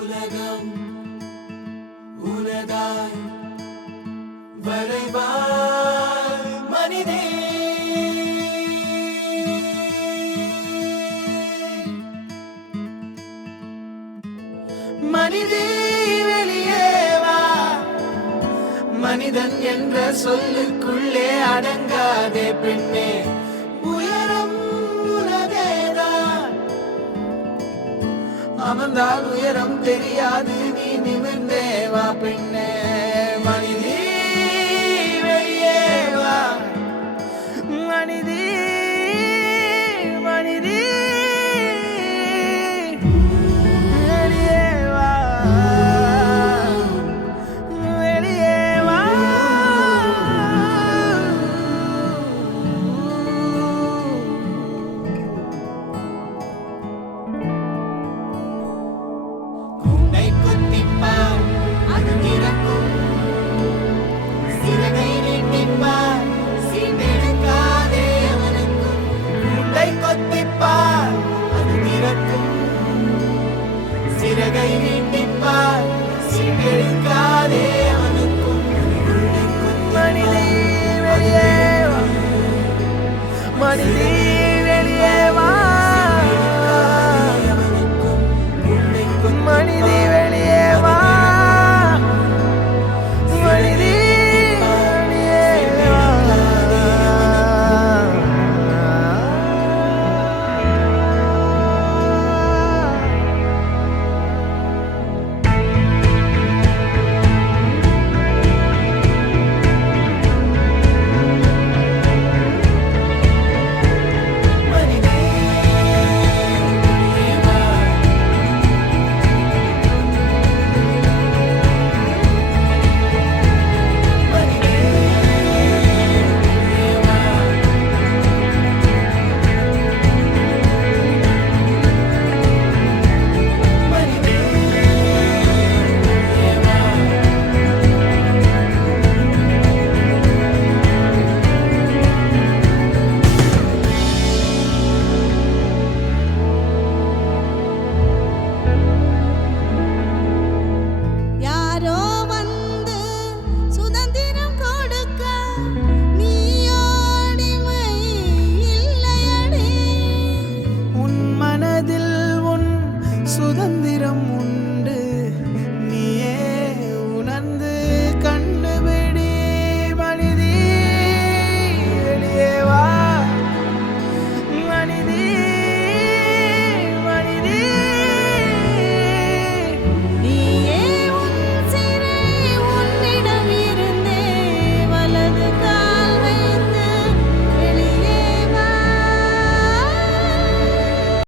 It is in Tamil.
உலகம் உனதாய் வரைவாய் மனிதே. மனிதே வெளியேவா மனிதன் என்ற சொல்லுக்குள்ளே அடங்காதே பெண்ணே. அமர்ந்தால் உயரம் தெரியாது. நீ நிமிர்ந்தே வா பெண்ணே. மனிதி வெளியே வா. மனிதே சீண்டெடுக்காதே